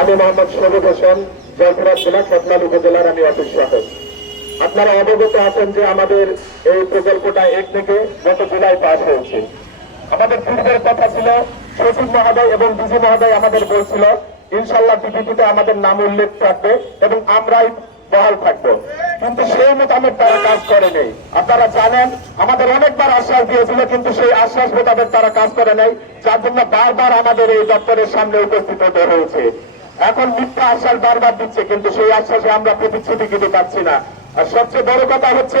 আমি মোহাম্মদ শরীফ হোসেন জয়পুরা জেলা সতনাল উপজেলার আমি অফিস সহায়ক আপনারা অবগত আছেন যে আমাদের এই প্রকল্পটা এক থেকে গত জুলাই পাশ হয়েছে। আমাদের পূর্বের কথা ছিল সচিব মহোদয় এবং ডিজি মহোদয় আমাদের বলছিল, ইনশাল্লাহ টিভিটিতে আমাদের নাম উল্লেখ থাকবে এবং আমরাই বহাল থাকব। কিন্তু সেই মোতাবেক তারা কাজ করে নেই। আপনারা জানেন, আমাদের অনেকবার আশ্বাস দিয়েছিল, কিন্তু সেই আশ্বাস মোতাবেক তারা কাজ করে নাই, যার জন্য বারবার আমাদের এই দপ্তরের সামনে উপস্থিত হতে হয়েছে। এখন মিথ্যা আশ্বাস বারবার দিচ্ছে, কিন্তু সেই আশ্বাসে আমরা প্রতিশ্রুতি কিন্তু পাচ্ছি না। আর সবচেয়ে বড় কথা হচ্ছে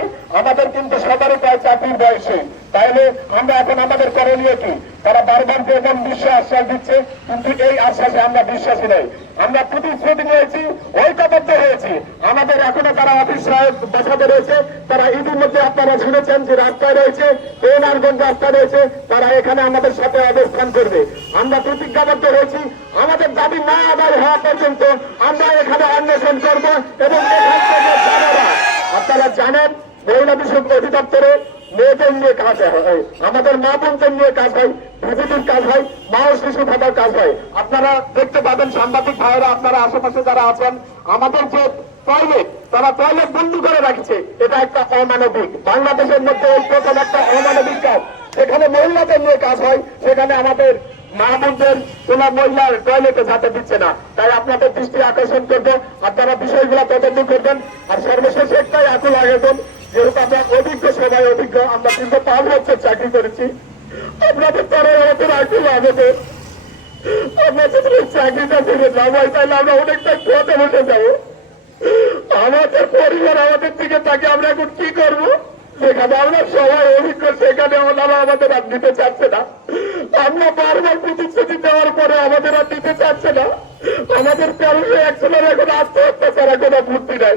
নাই, আমাদের কিন্তু সবারই প্রায় চাকরির বয়সে। তাইলে আমরা এখন আমাদের করণীয় কি? তারা বারবার যেমন বিশ্ব আশ্বাস দিচ্ছে, কিন্তু এই আশ্বাসে আমরা বিশ্বাসী নেই। আমরা প্রতিশ্রুতি নিয়েছি, ঐক্যবদ্ধ হয়েছি। আমাদের এখনও তারা অফিস বসাতে রয়েছে, তারা ইতিমধ্যে আপনারা শুনেছেন যে রাস্তায় রয়েছে বেনারগঞ্জ রাস্তা রয়েছে, তারা এখানে আমাদের সাথে অবস্থান করবে। আমরা প্রতিজ্ঞাবদ্ধ হয়েছি আমাদের দাবি না আদায় হওয়া পর্যন্ত আমরা এখানে অন্বেষণ করব এবং। আপনারা জানেন মহিলা বিষয়ক অধিদপ্তরে মেয়েদের নিয়ে কাজ হয় আমাদের মা বোনদের নিয়ে কাজ হয় ভিজিটির কাজ হয়, মা ও শিশু ভাতার কাজ হয়। আপনারা দেখতে পাবেন সাংবাদিক ভাইয়েরা, আপনারা আশেপাশে যারা আছেন, আমাদের যে টয়লেট তারা টয়লেট বন্ধ করে রাখছে। এটা একটা অমানবিক। বাংলাদেশের মধ্যে এই প্রথম একটা অমানবিক কাজ। সেখানে মহিলাদের নিয়ে কাজ হয়, সেখানে আমাদের মা বোনদের কোন মহিলার টয়লেটে যেতে দিচ্ছে না। তাই আপনাদের দৃষ্টি আকর্ষণ করব। আপনারা বিষয়গুলো তদন্ত করবেন। আর সর্বশেষ একটাই আকুল আবেদন যেহেতু আমরা অভিজ্ঞ সবাই অভিজ্ঞ, আমরা কিন্তু পাঁচ বছর চাকরি করেছি। আপনাদের তরে আমাদের যাব। আমাদের আমাদের তাকে আমরা এখন কি করব? আমরা সবাই অভিজ্ঞ আমাদের আর দিতে চাচ্ছে না। বারবার প্রতিশ্রুতি দেওয়ার পরে আমাদের আর দিতে চাচ্ছে না। আমাদের আত্মহত্যা ছাড়া কোনো বুদ্ধি নাই।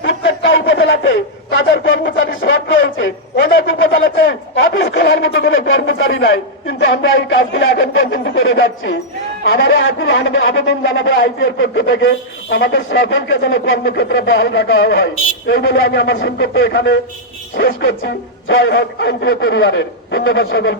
প্রত্যেকটা উপজেলাতে তাদের কর্মচারী শর্ট রয়েছে। অনেক উপজেলাতে অফিস খোলার মতো কোনো কর্মচারী নাই। কিন্তু আমরা এই কাজগুলো এখন পর্যন্ত করে যাচ্ছি। আমারও আকুল আবেদন জানাব আইপিএর পক্ষ থেকে। আমাদের সকলকে যেন কর্মক্ষেত্রে বহাল রাখা হয়। এই বলে আমি আমার সংক্ষিপ্ত এখানে শেষ করছি। জয় হোক আইপিএ পরিবারের। ধন্যবাদ সকলকে।